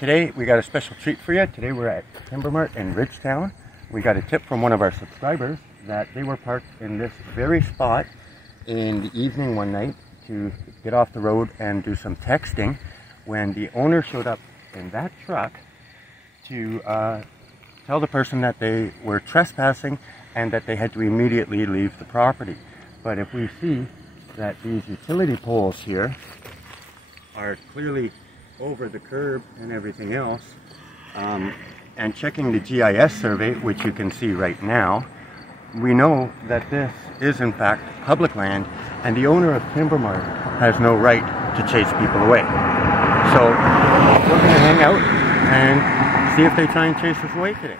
Today we got a special treat for you. Today we're at Timber Mart in Ridgetown. We got a tip from one of our subscribers that they were parked in this very spot in the evening one night to get off the road and do some texting when the owner showed up in that truck to tell the person that they were trespassing and that they had to immediately leave the property. But if we see that these utility poles here are clearly over the curb and everything else, and checking the GIS survey, which you can see right now, we know that this is in fact public land and the owner of Timber Mart has no right to chase people away. So we're going to hang out and see if they try and chase us away today.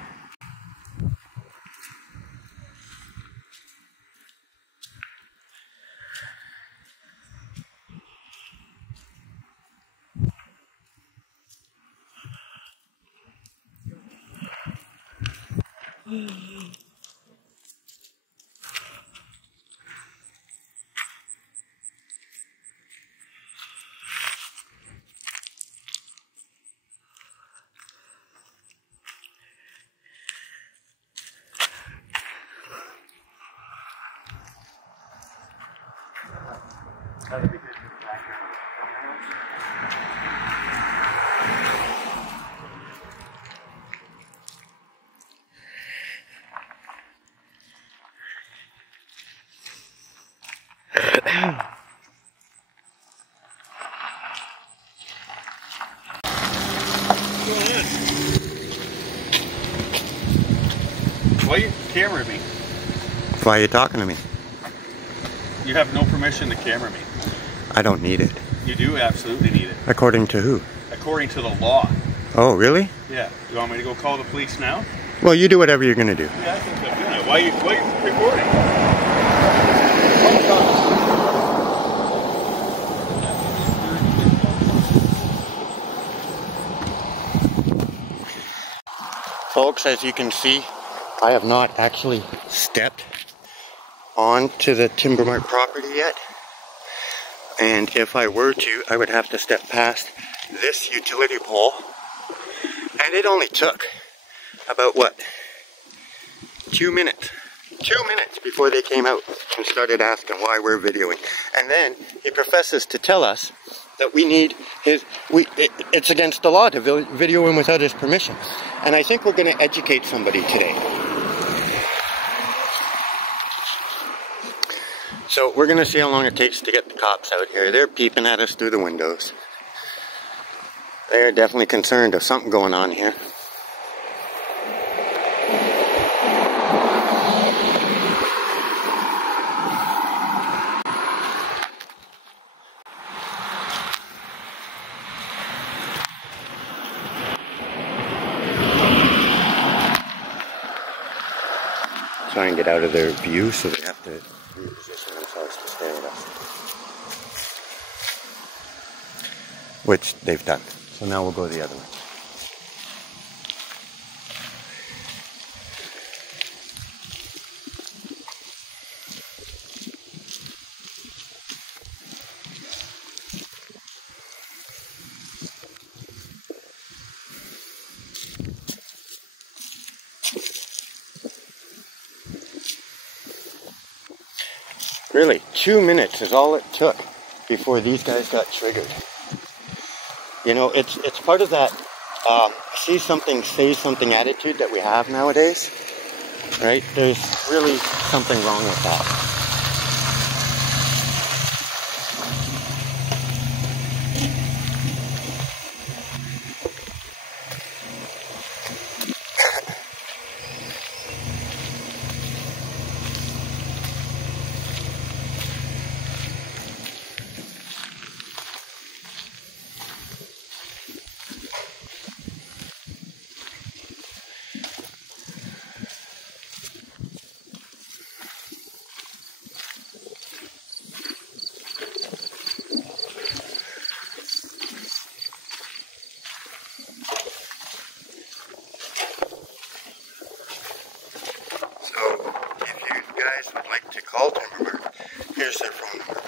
That'll be good for the background. Why are you cameraing me? Why are you talking to me? You have no permission to camera me. I don't need it. You do absolutely need it. According to who? According to the law. Oh, really? Yeah. You want me to go call the police now? Well, you do whatever you're going to do. Yeah, I think I'm doing it. Why are you recording? Folks, as you can see, I have not actually stepped onto the Timber Mart property yet. And if I were to, I would have to step past this utility pole. And it only took about, what, 2 minutes. 2 minutes before they came out and started asking why we're videoing. And then he professes to tell us that we need it's against the law to video him without his permission. And I think we're going to educate somebody today. So we're going to see how long it takes to get the cops out here. They're peeping at us through the windows. They're definitely concerned of something going on here. Try and get out of their view, so they have to reposition themselves to stare at us. Which they've done. So now we'll go the other way. Really, 2 minutes is all it took before these guys got triggered. You know, it's part of that see something, say something attitude that we have nowadays, right? There's really something wrong with that. Guys would like to call Timber Mart, here's their phone number.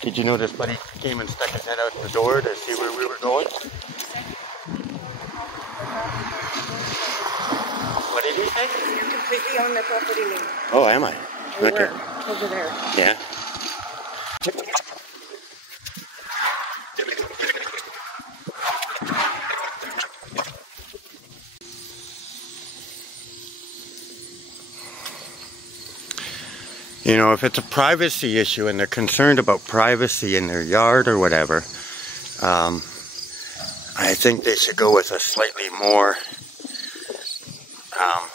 Did you notice Buddy came and stuck his head out the door to see where we were going? What did he say? You're completely on the property now. Oh, am I? We Okay. were over there. Yeah. You know, if it's a privacy issue and they're concerned about privacy in their yard or whatever, I think they should go with a slightly more, how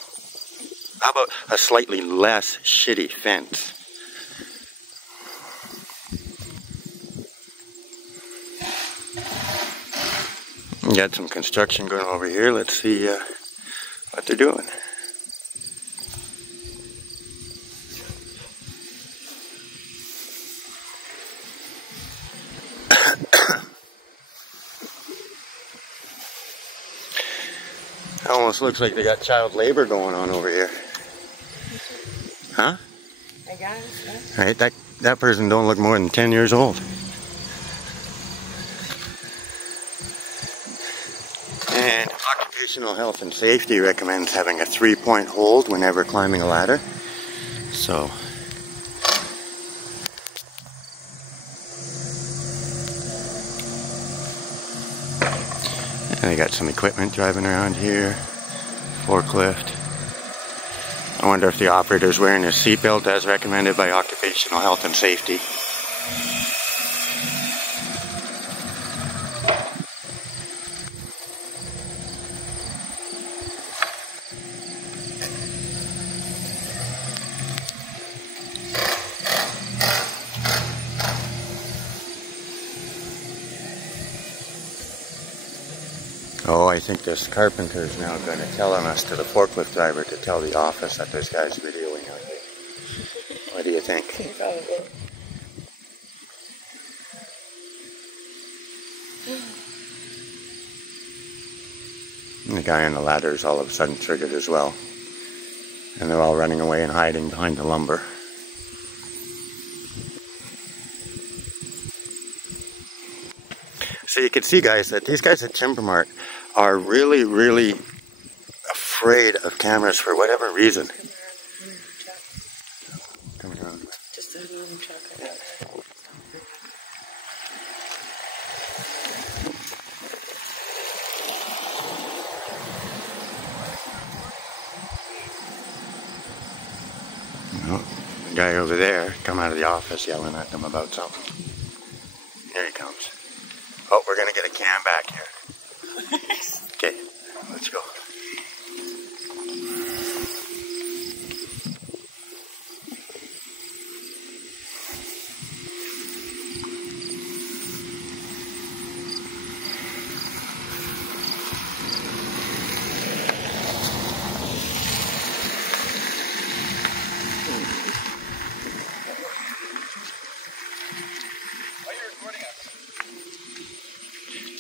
about a slightly less shitty fence? We got some construction going over here. Let's see what they're doing. Almost looks like they got child labor going on over here. Huh? I guess, yeah. Right, that person don't look more than 10 years old. And Occupational Health and Safety recommends having a 3-point hold whenever climbing a ladder. So, and they got some equipment driving around here. Forklift. I wonder if the operator's wearing a seatbelt as recommended by Occupational Health and Safety. Oh, I think this carpenter is now going to tell us to the forklift driver to tell the office that this guy's videoing out here. What do you think? Probably. And the guy on the ladder is all of a sudden triggered as well. And they're all running away and hiding behind the lumber. So you can see, guys, that these guys at Timber Mart are really, really afraid of cameras for whatever reason. Coming around. Just a little truck. Oh, the guy over there come out of the office yelling at them about something. Here he comes. Oh, we're gonna get a cam back here. Okay, let's go.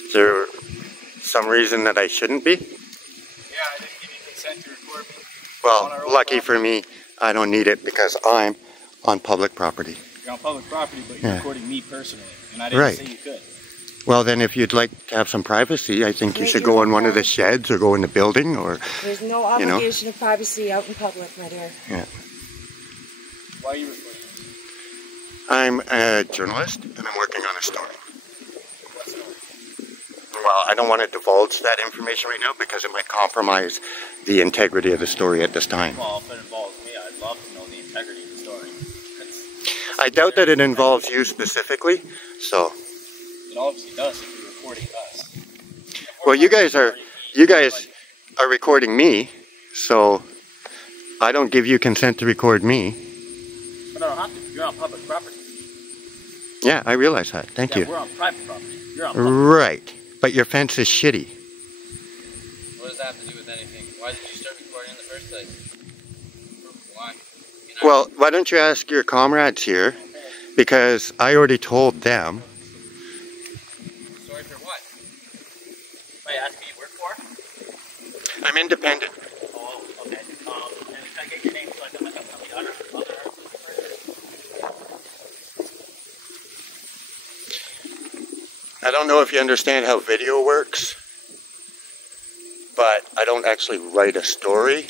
Is there some reason that I shouldn't be? Yeah, I didn't give you consent to record me. Well, lucky for me, I don't need it because I'm on public property. You're on public property, but you're Yeah. recording me personally, and I didn't say you could. Well, then if you'd like to have some privacy, I think you should go in one of the sheds or go in the building or... There's no obligation of privacy out in public, my dear. Yeah. Why are you recording? I'm a journalist and I'm working on a story. What's it? Well, I don't want to divulge that information right now because it might compromise the integrity of the story at this time. Well, if it involves me, I'd love to know the integrity of the story. I doubt that it involves you specifically, so... It obviously does if you're recording us. Well, you guys are recording me, so I don't give you consent to record me. But I don't have to. You're on public property. Yeah, I realize that. Thank you. We're on private property. You're on public. Right, but your fence is shitty. What does that have to do with anything? Why did you start recording in the first place? Why? Well, why don't you ask your comrades here, because I already told them. Sorry for what? Wait, ask who you work for? I'm independent. Oh, okay. And can I get your name so I can look up some of the other articles? don't know if you understand how video works, but I don't actually write a story.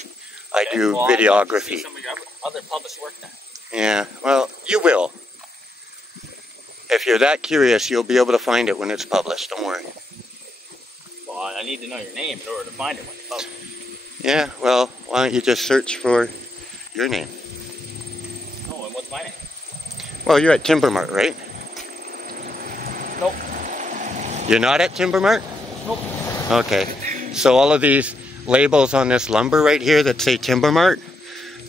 I do videography. Some of your other published work then. Yeah, well, you will. If you're that curious, you'll be able to find it when it's published. Don't worry. Well, I need to know your name in order to find it when it's published. Yeah, well, why don't you just search for your name? Oh, and what's my name? Well, you're at Timber Mart, right? Nope. You're not at Timber Mart? Nope. Okay. So all of these labels on this lumber right here that say Timber Mart,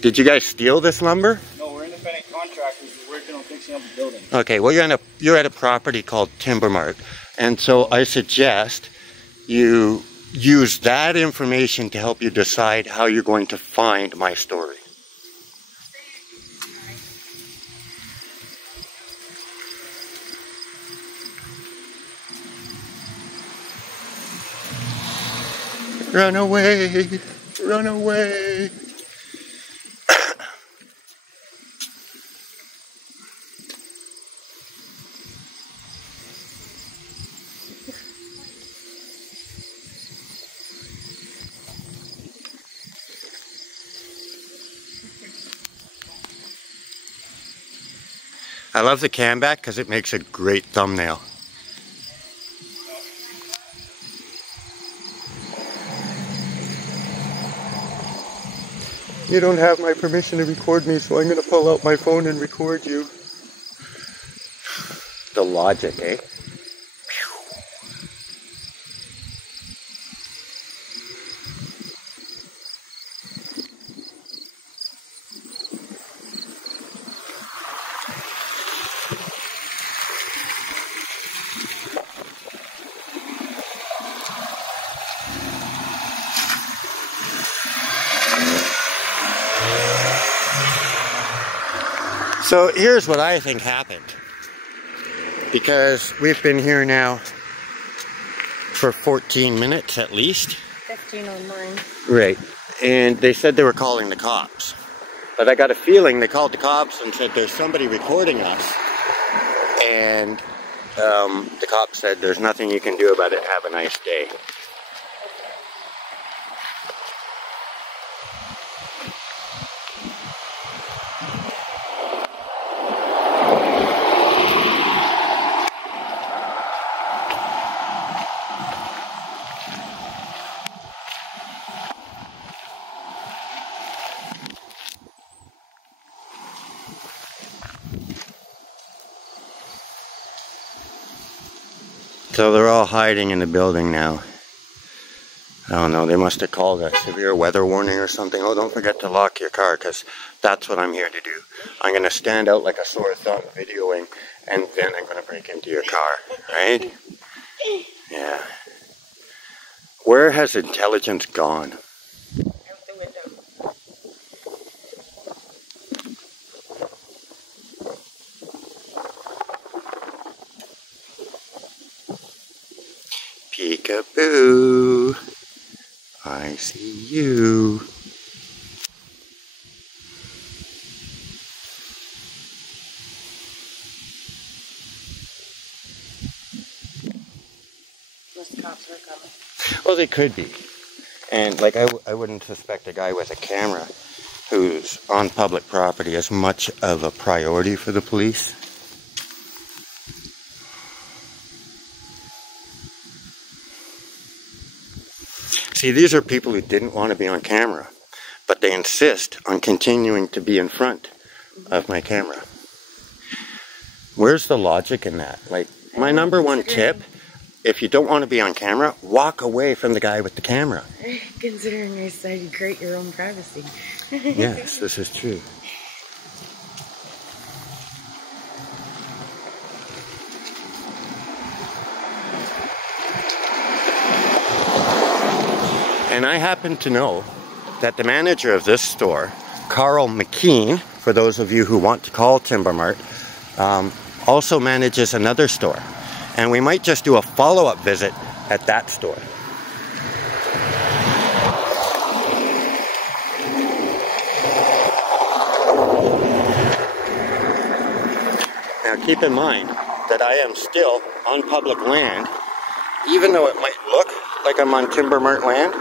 did you guys steal this lumber? No, we're independent contractors. We're working on fixing up the building. Okay, well you're at a property called Timber Mart, and so I suggest you use that information to help you decide how you're going to find my story. Run away, run away. I love the cam back because it makes a great thumbnail. You don't have my permission to record me, so I'm going to pull out my phone and record you. The logic, eh? So here's what I think happened, because we've been here now for 14 minutes at least. 15 on mine. Right, and they said they were calling the cops, but I got a feeling they called the cops and said there's somebody recording us, and the cops said there's nothing you can do about it, have a nice day. So they're all hiding in the building now. I don't know, they must have called a severe weather warning or something. Oh, don't forget to lock your car, because that's what I'm here to do. I'm going to stand out like a sore thumb videoing, and then I'm going to break into your car, right? Yeah. Where has intelligence gone? Out the window. Peekaboo, I see you. Most cops were coming. Well, they could be. And like I wouldn't suspect a guy with a camera who's on public property as much of a priority for the police. See, these are people who didn't want to be on camera, but they insist on continuing to be in front of my camera. Where's the logic in that? Like, my number one tip, if you don't want to be on camera, walk away from the guy with the camera. Considering I said you create your own privacy. Yes, this is true. And I happen to know that the manager of this store, Carl McKean, for those of you who want to call Timber Mart, also manages another store. And we might just do a follow-up visit at that store. Now keep in mind that I am still on public land, even though it might look like I'm on Timber Mart land.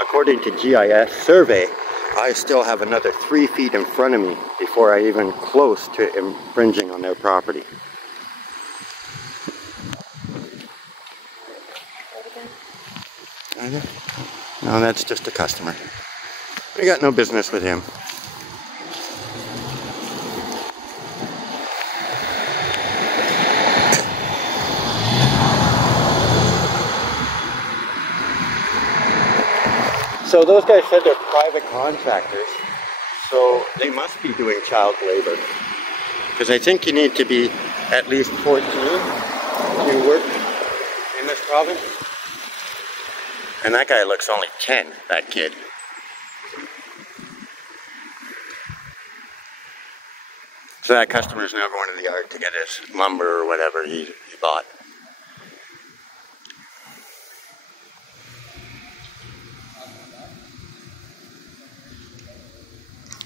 According to GIS survey, I still have another 3 feet in front of me before I even close to infringing on their property. No, that's just a customer. We got no business with him. So those guys said they're private contractors, so they must be doing child labor. Because I think you need to be at least 14 to work in this province. And that guy looks only 10, that kid. So that customer is now going to the yard to get his lumber or whatever he bought.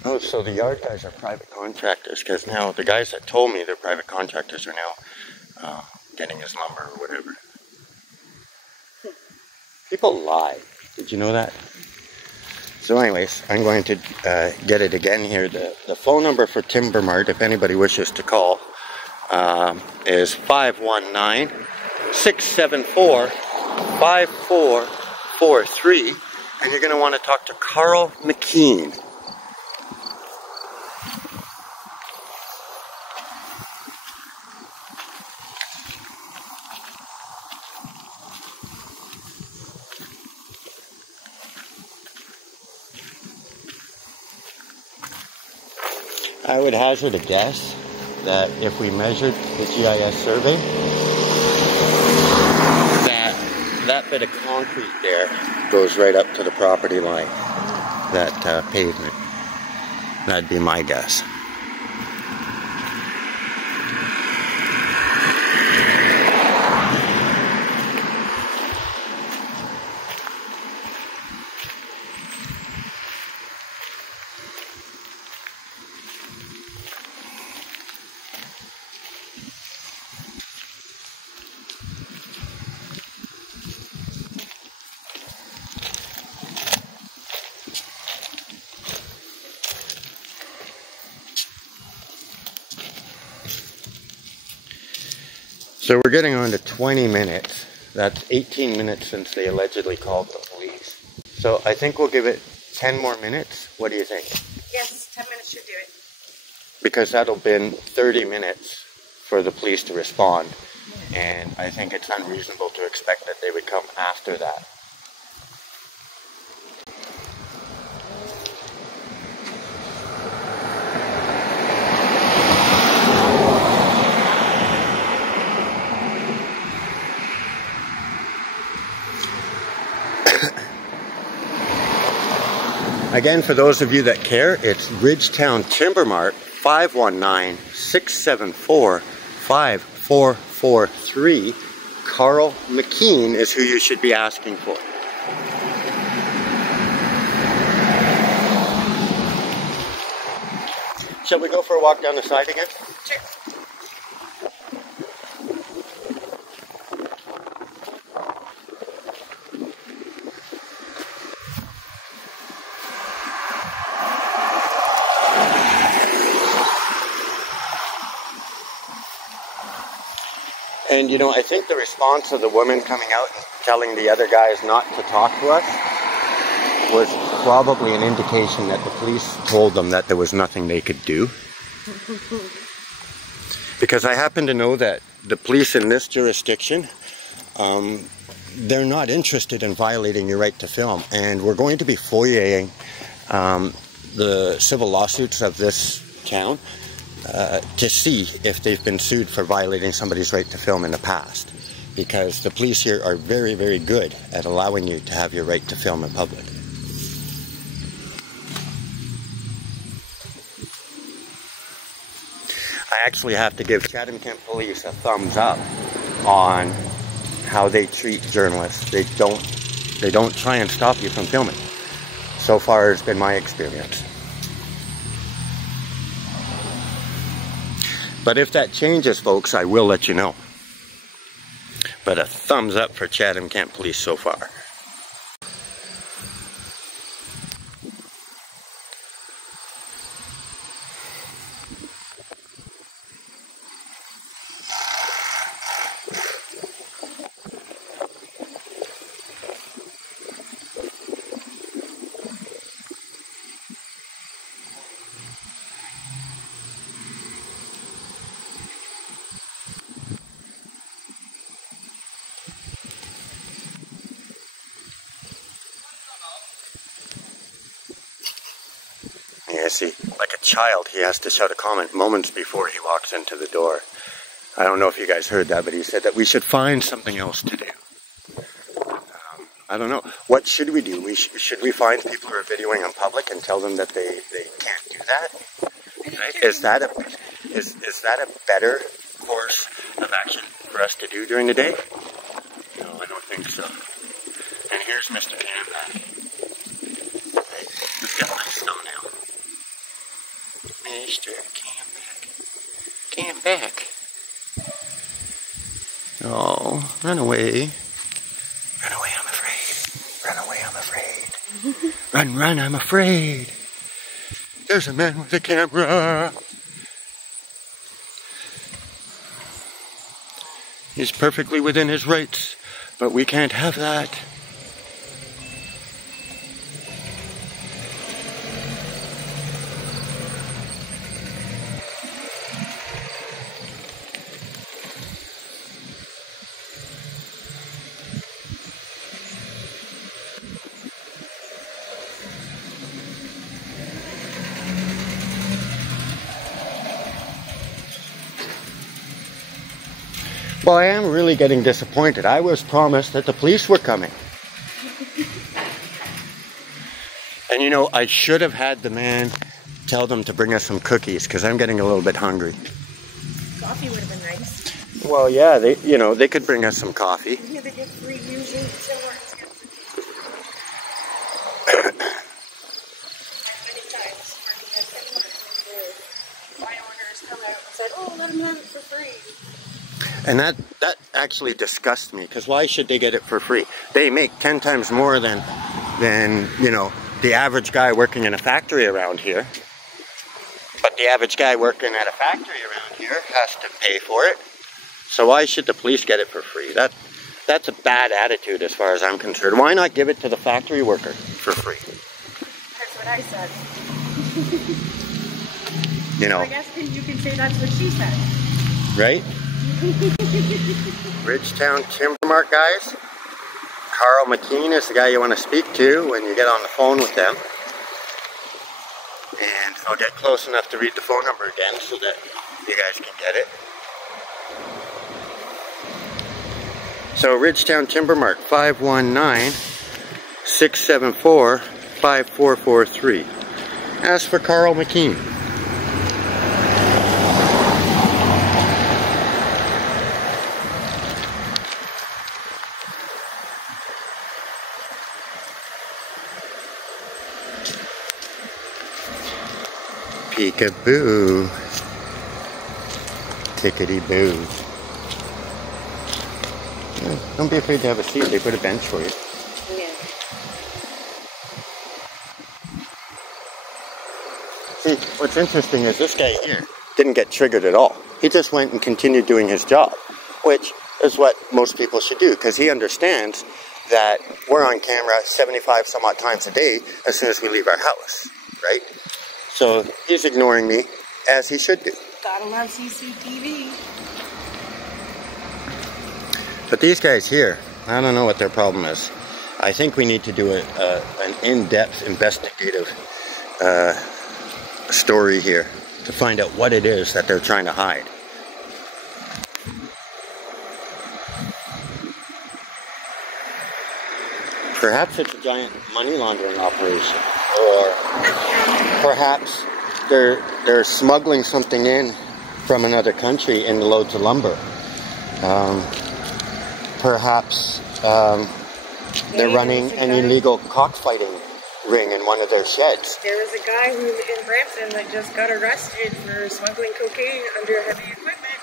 Oh, so the yard guys are private contractors, because now the guys that told me they're private contractors are now getting his lumber or whatever. People lie. Did you know that? So anyways, I'm going to get it again here. The phone number for Timber Mart, if anybody wishes to call, is 519-674-5443. And you're going to want to talk to Carl McKean. I would hazard a guess that if we measured the GIS survey, that bit of concrete there goes right up to the property line, that pavement. That'd be my guess. So we're getting on to 20 minutes. That's 18 minutes since they allegedly called the police. So I think we'll give it 10 more minutes. What do you think? Yes, 10 minutes should do it. Because that'll been 30 minutes for the police to respond. And I think it's unreasonable to expect that they would come after that. Again, for those of you that care, it's Ridgetown Timber Mart, 519-674-5443. Carl McKean is who you should be asking for. Shall we go for a walk down the side again? Sure. And you know, I think the response of the woman coming out and telling the other guys not to talk to us was probably an indication that the police told them that there was nothing they could do. Because I happen to know that the police in this jurisdiction, they're not interested in violating your right to film. And we're going to be foyering the civil lawsuits of this town to see if they've been sued for violating somebody's right to film in the past. Because the police here are very, very good at allowing you to have your right to film in public. I actually have to give Chatham-Kent Police a thumbs up on how they treat journalists. They don't try and stop you from filming. So far, it's been my experience. But if that changes, folks, I will let you know. But a thumbs up for Chatham Kent Police so far. Yeah, see, like a child, he has to shout a comment moments before he walks into the door. I don't know if you guys heard that, but he said that we should find something else to do. I don't know. What should we do? Should we find people who are videoing in public and tell them that they can't do that? Right? Is that a better course of action for us to do during the day? No, I don't think so. And here's Mr. Camback. He's got my thumbnail. Mr. Camback. Camback. Oh, run away. Run away, I'm afraid. Run away, I'm afraid. Run, run, I'm afraid. There's a man with a camera. He's perfectly within his rights, but we can't have that. Well, I am really getting disappointed. I was promised that the police were coming. And you know, I should have had the man tell them to bring us some cookies, because I'm getting a little bit hungry. Coffee would have been nice. Well, yeah, they could bring us some coffee. Yeah, they get free usually. Somewhere it's got many times my orders come out and said, "Oh, let them have it for free." And that actually disgusts me, because why should they get it for free? They make 10 times more than you know, the average guy working in a factory around here. But the average guy working at a factory around here has to pay for it. So why should the police get it for free? That's a bad attitude as far as I'm concerned. Why not give it to the factory worker for free? That's what I said. You know. I guess you can say that's what she said. Right? Ridgetown Timber Mart guys. Carl McKean is the guy you want to speak to when you get on the phone with them. And I'll get close enough to read the phone number again so that you guys can get it. So Ridgetown Timber Mart, 519-674-5443. Ask for Carl McKean. Peekaboo. Tickety-boo. Yeah, don't be afraid to have a seat. They put a bench for you. Yeah. See, what's interesting is this guy here didn't get triggered at all. He just went and continued doing his job, which is what most people should do, because he understands that we're on camera 75 some odd times a day as soon as we leave our house, right? So he's ignoring me, as he should do. Gotta love CCTV. But these guys here, I don't know what their problem is. I think we need to do an in-depth investigative story here to find out what it is that they're trying to hide. Perhaps it's a giant money laundering operation, or perhaps they're smuggling something in from another country in loads of lumber. Perhaps they're running an illegal cockfighting ring in one of their sheds. There was a guy who in Brampton that just got arrested for smuggling cocaine under heavy equipment.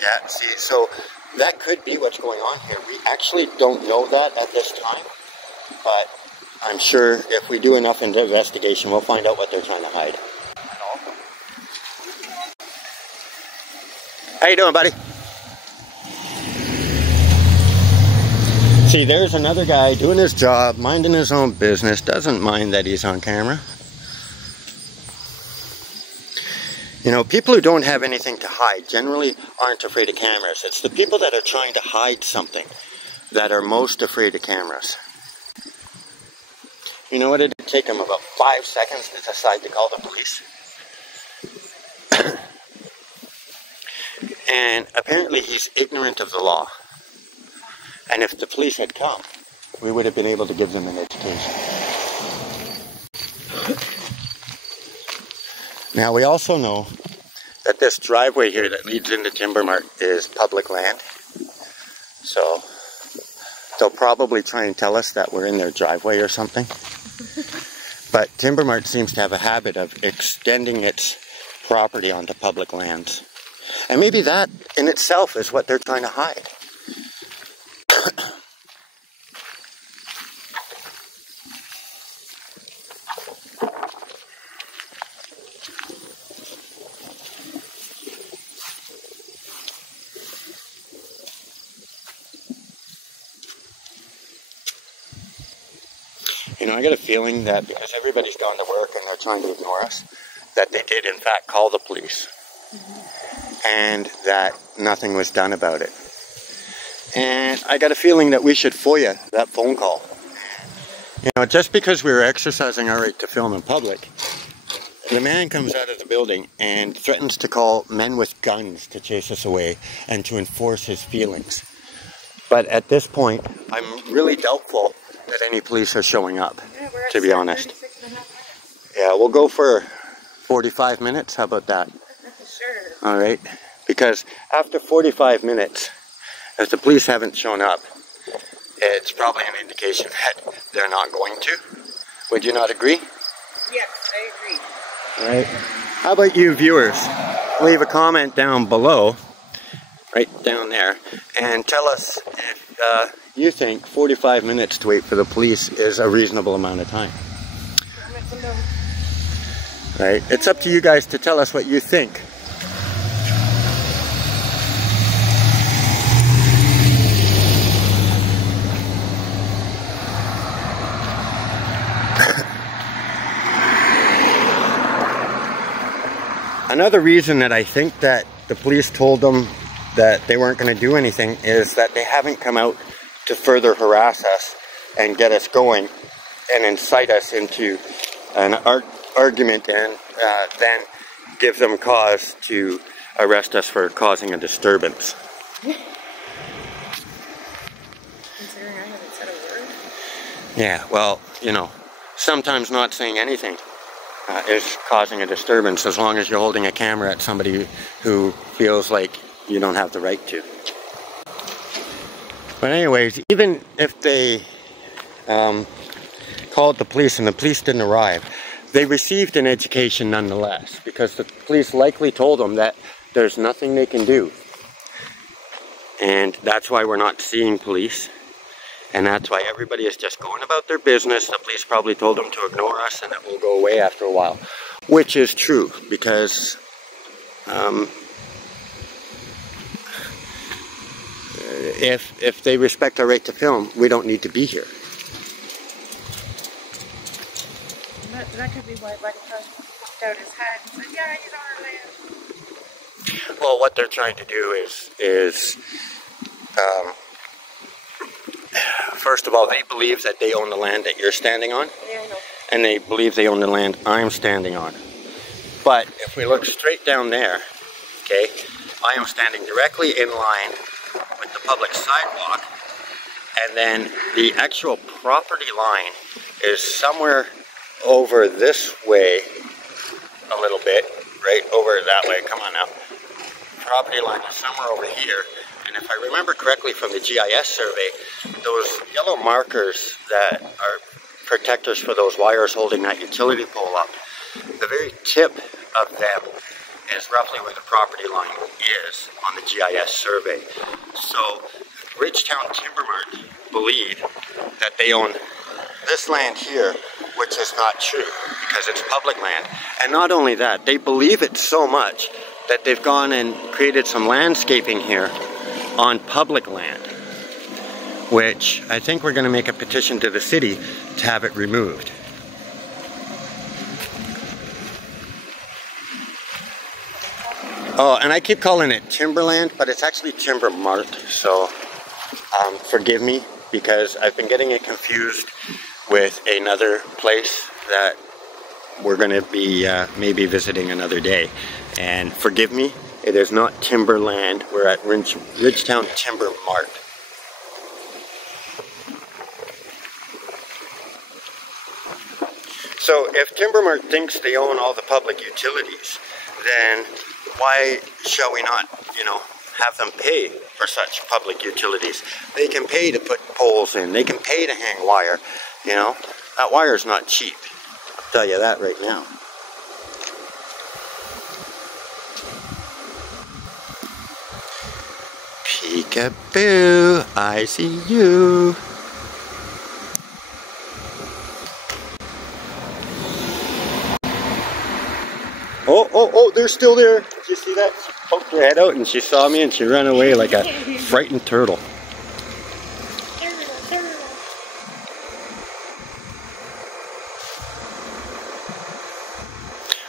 Yeah, see, so that could be what's going on here. We actually don't know that at this time, but I'm sure if we do enough investigation, we'll find out what they're trying to hide. How you doing, buddy? See, there's another guy doing his job, minding his own business, doesn't mind that he's on camera. You know, people who don't have anything to hide generally aren't afraid of cameras. It's the people that are trying to hide something that are most afraid of cameras. You know what, it'd take him about 5 seconds to decide to call the police. And apparently he's ignorant of the law. And if the police had come, we would have been able to give them an education. Now, we also know that this driveway here that leads into Timber Mart is public land. So, they'll probably try and tell us that we're in their driveway or something. But Timber Mart seems to have a habit of extending its property onto public lands. And maybe that in itself is what they're trying to hide. You know, I got a feeling that because everybody's gone to work and they're trying to ignore us, that they did in fact call the police. And that nothing was done about it. And I got a feeling that we should FOIA that phone call. You know, just because we were exercising our right to film in public, the man comes out of the building and threatens to call men with guns to chase us away and to enforce his feelings. But at this point, I'm really doubtful that any police are showing up, to be honest. Yeah, we'll go for 45 minutes. How about that? Sure. All right. Because after 45 minutes, if the police haven't shown up, it's probably an indication that they're not going to. Would you not agree? Yes, I agree. All right. How about you viewers? Leave a comment down below, right down there, and tell us if you think 45 minutes to wait for the police is a reasonable amount of time. Right? It's up to you guys to tell us what you think. Another reason that I think that the police told them that they weren't going to do anything is that they haven't come out to further harass us and get us going and incite us into an argument and then give them cause to arrest us for causing a disturbance. Considering I haven't said a word. Yeah, well, you know, sometimes not saying anything is causing a disturbance as long as you're holding a camera at somebody who feels like you don't have the right to. But anyways, even if they called the police and the police didn't arrive, they received an education nonetheless, because the police likely told them that there's nothing they can do. And that's why we're not seeing police. And that's why everybody is just going about their business. The police probably told them to ignore us and it will go away after a while. Which is true, because if they respect our right to film, we don't need to be here. That could be why Buddy popped out his head and said, yeah, he's on our land. Well, what they're trying to do is first of all, they believe that they own the land that you're standing on. Yeah, I know. And they believe they own the land I'm standing on. But if we look straight down there, okay, I am standing directly in line with the public sidewalk, and then the actual property line is somewhere over this way a little bit, right over that way. Come on now. Property line is somewhere over here. And if I remember correctly from the GIS survey, those yellow markers that are protectors for those wires holding that utility pole up. The very tip of them is roughly where the property line is on the GIS survey. So Ridgetown Timber Mart believe that they own this land here, which is not true because it's public land. And not only that, they believe it so much that they've gone and created some landscaping here on public land, which I think we're going to make a petition to the city to have it removed. Oh, and I keep calling it Timberland, but it's actually Timber Mart, so forgive me because I've been getting it confused with another place that we're going to be maybe visiting another day. And forgive me, it is not Timberland. We're at Ridgetown Timber Mart. So if Timber Mart thinks they own all the public utilities, then why shall we not, have them pay for such public utilities? They can pay to put poles in. They can pay to hang wire. That wire's not cheap. I'll tell you that right now. Peekaboo, I see you. Oh, they're still there. Did you see that? She poked her head out and she saw me and she ran away like a frightened turtle.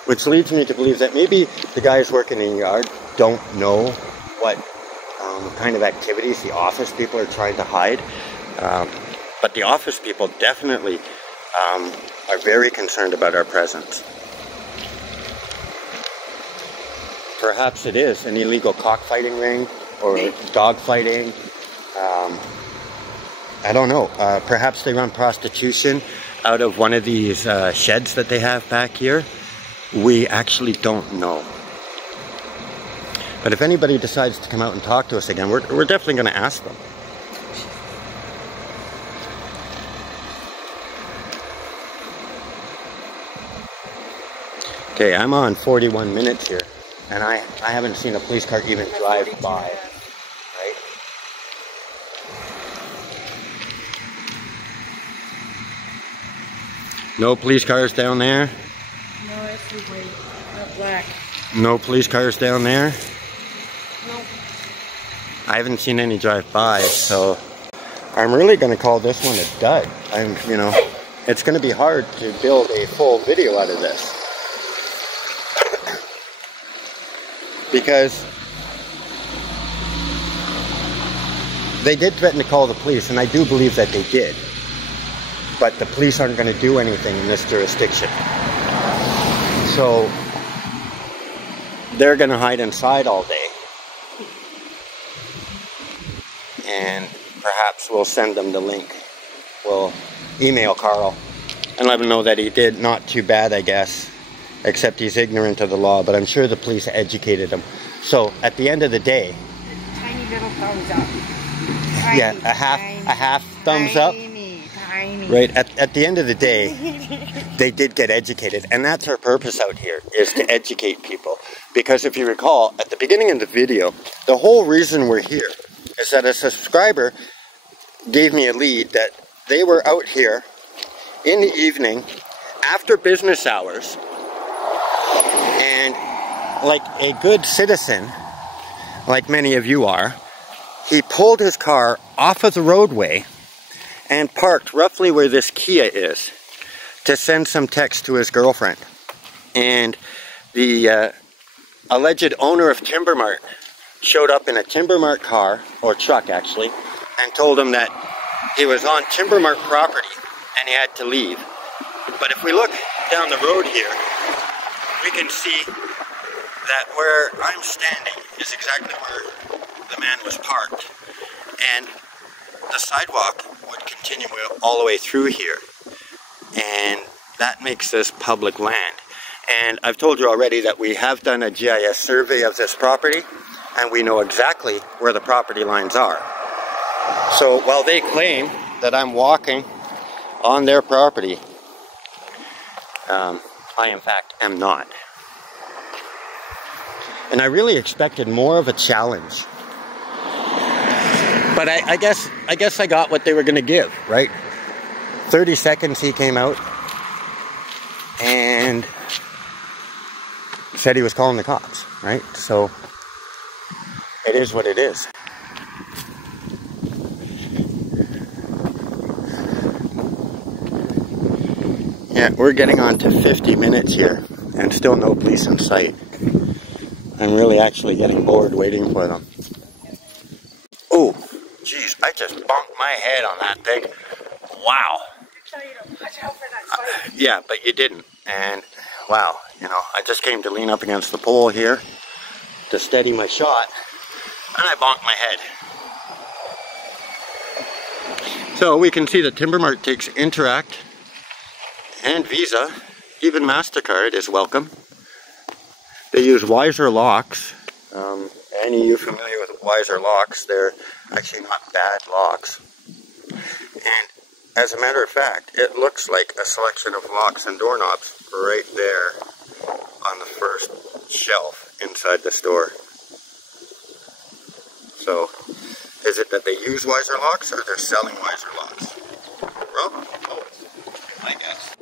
Which leads me to believe that maybe the guys working in the yard don't know what kind of activities the office people are trying to hide. But the office people definitely are very concerned about our presence. Perhaps it is an illegal cockfighting ring or dog fighting. I don't know. Perhaps they run prostitution out of one of these sheds that they have back here. We actually don't know. But if anybody decides to come out and talk to us again, we're definitely going to ask them. Okay, I'm on 41 minutes here. And I haven't seen a police car even drive by, right? No police cars down there? No, it's white, not black. No police cars down there? No. I haven't seen any drive by, so I'm really going to call this one a dud. It's going to be hard to build a full video out of this. Because they did threaten to call the police, and I do believe that they did. But the police aren't going to do anything in this jurisdiction. So they're going to hide inside all day. And perhaps we'll send them the link. We'll email Carl and let him know that he did not too bad, I guess. Except he's ignorant of the law, but I'm sure the police educated him. So at the end of the day, Tiny little thumbs up. yeah, a half thumbs up. Tiny. Right. At the end of the day, they did get educated, and that's our purpose out here, is to educate people. Because if you recall, at the beginning of the video, the whole reason we're here is that a subscriber gave me a lead that they were out here in the evening after business hours. And like a good citizen, like many of you are, he pulled his car off of the roadway and parked roughly where this Kia is to send some text to his girlfriend. And the alleged owner of Timber Mart showed up in a Timber Mart car, or truck actually, and told him that he was on Timber Mart property and he had to leave. But if we look down the road here, we can see that where I'm standing is exactly where the man was parked. And the sidewalk would continue all the way through here. And that makes this public land. And I've told you already that we have done a GIS survey of this property, and we know exactly where the property lines are. So while they claim that I'm walking on their property. I in fact am not. And I really expected more of a challenge. But I guess I got what they were gonna give, right? 30 seconds he came out and said he was calling the cops, right? So it is what it is. Yeah, we're getting on to 50 minutes here and still no police in sight. I'm really actually getting bored waiting for them. Oh, geez, I just bonked my head on that thing. Wow. I tell you to watch out for that fight. Yeah, but you didn't. And wow, you know, I just came to lean up against the pole here to steady my shot, and I bonked my head. So we can see that Timber Mart takes Interact and Visa, even MasterCard is welcome. They use Wiser locks. Any of you familiar with Wiser locks, they're actually not bad locks. And as a matter of fact, it looks like a selection of locks and doorknobs right there on the first shelf inside the store. So, is it that they use Wiser locks or they're selling Wiser locks? Well, oh, I guess.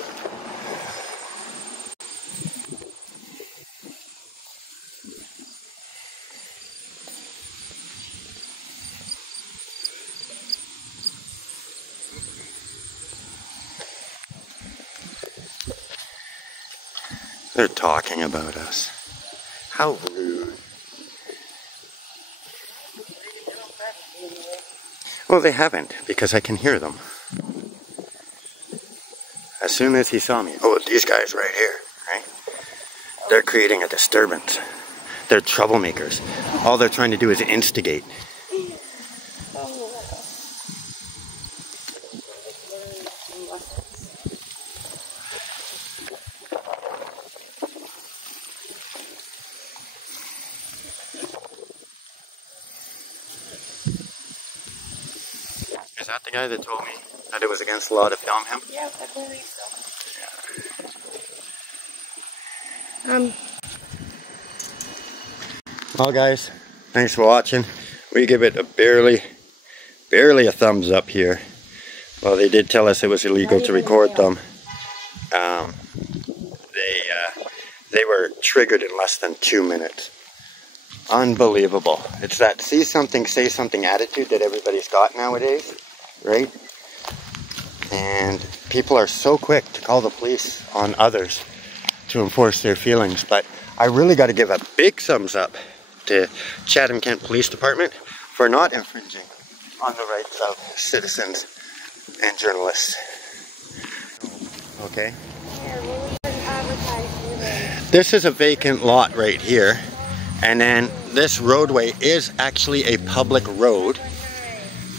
They're talking about us. How rude. Well, they haven't, because I can hear them. As soon as he saw me, oh, these guys right here, right? They're creating a disturbance. They're troublemakers. All they're trying to do is instigate. Is that the guy that told me that it was against the law to film him? Yeah, I believe so. Well, guys, thanks for watching. We give it a barely a thumbs up here. Well, they did tell us it was illegal to record them. They were triggered in less than 2 minutes. Unbelievable. It's that see something, say something attitude that everybody's got nowadays, right? And people are so quick to call the police on others to enforce their feelings. But I really got to give a big thumbs up to Chatham-Kent Police Department for not infringing on the rights of citizens and journalists. Okay? This is a vacant lot right here. And then this roadway is actually a public road.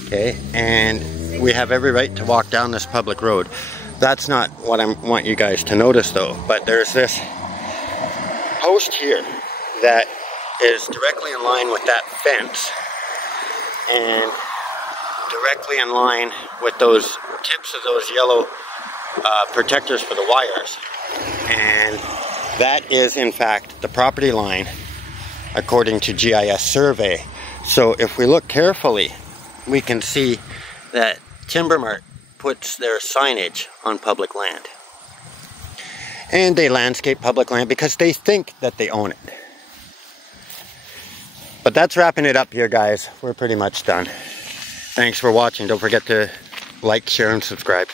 Okay? And we have every right to walk down this public road. That's not what I want you guys to notice though. But there's this post here that is directly in line with that fence. And directly in line with those tips of those yellow protectors for the wires. And that is in fact the property line according to GIS survey. So if we look carefully, we can see that Timber Mart puts their signage on public land. And they landscape public land because they think that they own it. But that's wrapping it up here, guys. We're pretty much done. Thanks for watching. Don't forget to like, share, and subscribe.